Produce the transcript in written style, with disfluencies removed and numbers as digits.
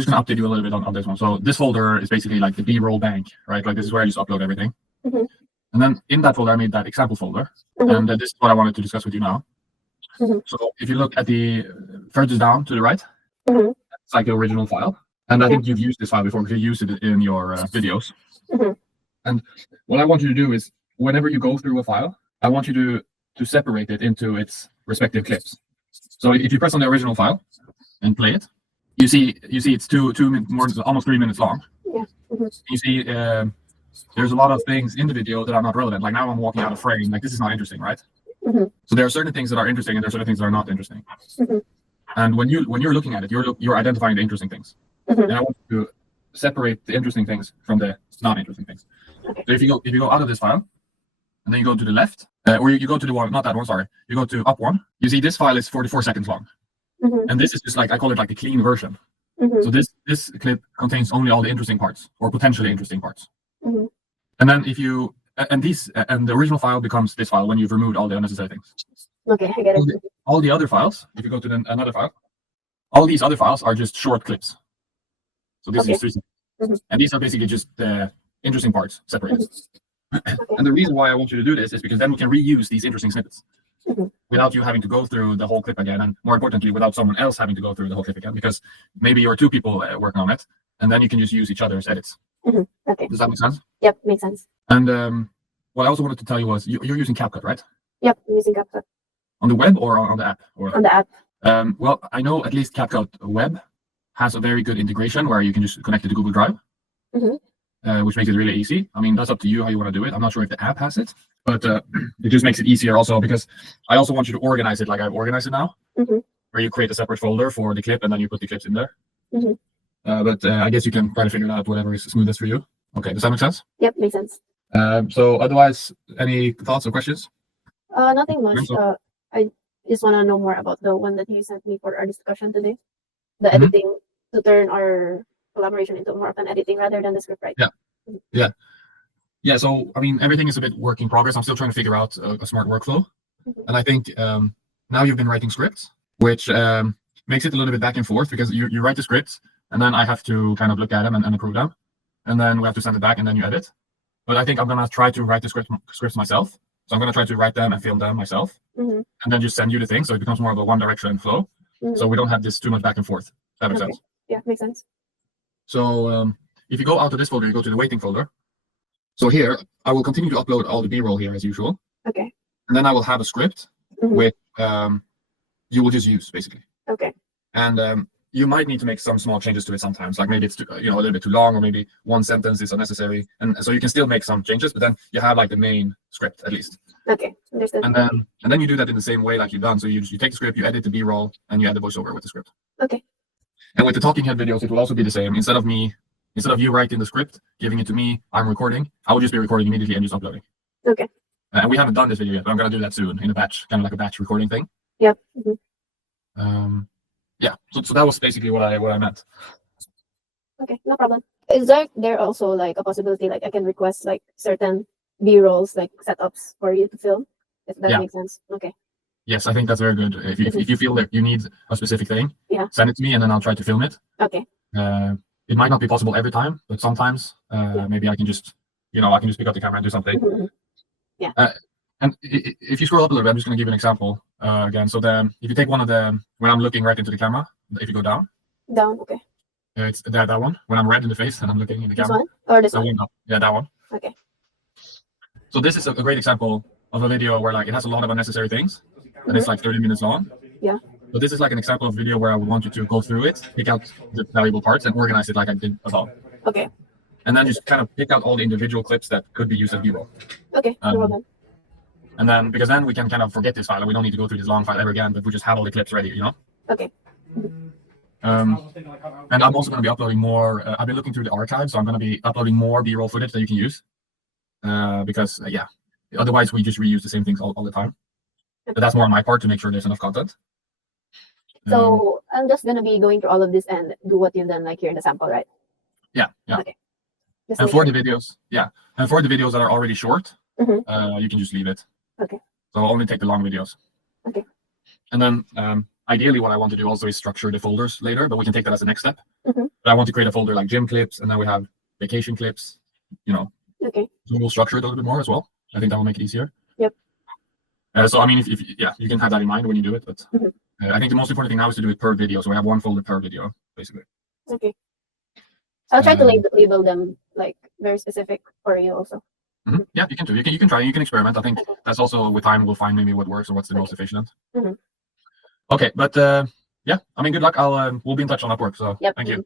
just going to update you a little bit on this one. So this folder is basically like the B-roll bank, right? Like this is where I just upload everything. Mm-hmm. And then in that folder, I made that example folder. Mm-hmm. And this is what I wanted to discuss with you now. Mm-hmm. So if you look at the furthest down to the right, Mm-hmm. it's like the original file. And I think you've used this file before because you used it in your videos. Mm-hmm. And what I want you to do is whenever you go through a file, I want you to separate it into its respective clips. So if you press on the original file and play it, you see it's almost 3 minutes long. Yeah. Mm-hmm. You see there's a lot of things in the video that are not relevant. Like now I'm walking out of frame. Like this is not interesting, right? Mm-hmm. So there are certain things that are interesting and there are certain things that are not interesting. Mm-hmm. And when you're looking at it, you're identifying the interesting things. Mm-hmm. And I want you to separate the interesting things from the non-interesting things. Okay. So if you go out of this file, and then you go to the left, or you go to the one, not that one, sorry. You go to up one. You see this file is 44 seconds long. Mm-hmm. And this is just like, I call it like the clean version. Mm-hmm. So this clip contains only all the interesting parts or potentially interesting parts. Mm-hmm. And then if you, and the original file becomes this file when you've removed all the unnecessary things. Okay, I get it. All the other files, if you go to another file, all these other files are just short clips. So this is 3 seconds. Mm-hmm. And these are basically just the interesting parts separated. Mm-hmm. Okay. And the reason why I want you to do this is because then we can reuse these interesting snippets Mm-hmm. without you having to go through the whole clip again, and more importantly, without someone else having to go through the whole clip again, because maybe you're 2 people working on it, and then you can just use each other's edits. Mm-hmm. Okay. Does that make sense? Yep, makes sense. And what I also wanted to tell you was you're using CapCut, right? Yep, I'm using CapCut. On the web or on the app? Or On the app. well, I know at least CapCut Web has a very good integration where you can just connect it to Google Drive. Mm-hmm. Which makes it really easy. I mean, that's up to you how you want to do it. I'm not sure if the app has it, but it just makes it easier also because I also want you to organize it like I've organized it now, Mm-hmm. where you create a separate folder for the clip and then you put the clips in there. Mm-hmm. But I guess you can try to figure out whatever is smoothest for you. Okay, does that make sense? Yep, makes sense. So otherwise, any thoughts or questions? Nothing much. I just want to know more about the one that you sent me for our discussion today. The Mhm. editing to turn our collaboration into more of an editing rather than the script writing. Yeah, so I mean, everything is a bit work in progress. I'm still trying to figure out a smart workflow. Mhm. And I think now you've been writing scripts, which makes it a little bit back and forth because you write the scripts and then I have to kind of look at them and approve them. And then we have to send it back and then you edit. But I think I'm going to try to write the scripts myself. So I'm going to try to write them and film them myself Mm-hmm. and then just send you the thing. So it becomes more of a one direction flow. Mm-hmm. So we don't have this too much back and forth. That makes Okay. sense. Yeah, makes sense. So if you go out of this folder, you go to the waiting folder. So here, I will continue to upload all the B-roll here as usual. Okay. And then I will have a script Mhm. which you will just use basically. Okay. And you might need to make some small changes to it sometimes. Like maybe it's too, a little bit too long, or maybe one sentence is unnecessary. And so you can still make some changes, but then you have like the main script at least. Okay. Understood. And then you do that in the same way like you've done. So you take the script, you edit the B-roll, and you add the voiceover with the script. Okay. And with the talking head videos, it will also be the same. Instead of you writing the script, giving it to me, I'm recording. I will just be recording immediately and just uploading. Okay. And we haven't done this video yet, but I'm gonna do that soon in a batch, kind of like a batch recording thing. Yep. Mm-hmm. Yeah. So that was basically what I meant. Okay, no problem. Is there also like a possibility like I can request like certain B-rolls like setups for you to film? If that Yeah. makes sense. Okay. Yes, I think that's very good. If you feel that you need a specific thing, Yeah. send it to me and then I'll try to film it. Okay. It might not be possible every time, but sometimes maybe I can just pick up the camera and do something. Mm-hmm. And if you scroll up a little bit, I'm just going to give you an example again. So then if you take one of them, when I'm looking right into the camera, if you go down, Okay. it's that one. When I'm red in the face and I'm looking in the This camera. one or this That one? one, yeah, that one. Okay. So this is a great example of a video where like it has a lot of unnecessary things, and it's like 30 minutes long. Yeah. But this is like an example of video where I would want you to go through it, pick out the valuable parts, and organize it like I did above. Okay. And then just kind of pick out all the individual clips that could be used as B-roll. Okay. No problem. And then, because then we can kind of forget this file and we don't need to go through this long file ever again, but we just have all the clips ready, Okay. And I'm also going to be uploading more. I've been looking through the archive, so I'm going to be uploading more B-roll footage that you can use. Because, otherwise we just reuse the same things all the time. But that's more on my part to make sure there's enough content. So I'm just gonna be going through all of this and do what you've done like here in the sample, right? Yeah. Okay. Just And make for sure. the videos, and for the videos that are already short, Mhm. you can just leave it. Okay. So only take the long videos. Okay. And then ideally what I want to do also is structure the folders later, but we can take that as the next step. Mhm. But I want to create a folder like gym clips, and then we have vacation clips. You know, Okay. so we'll structure it a little bit more as well. I think that will make it easier. Yep. So I mean, if yeah, you can have that in mind when you do it. But Mhm. I think the most important thing now is to do it per video. So we have one folder per video, basically. Okay. I'll try to Um, label them like very specific for you also. Yeah, you can do. You can try. You can experiment. I think that's also with time we'll find maybe what works or what's the most efficient. Mhm. Okay, but yeah, I mean, good luck. We'll be in touch on Upwork. So Yep. thank you.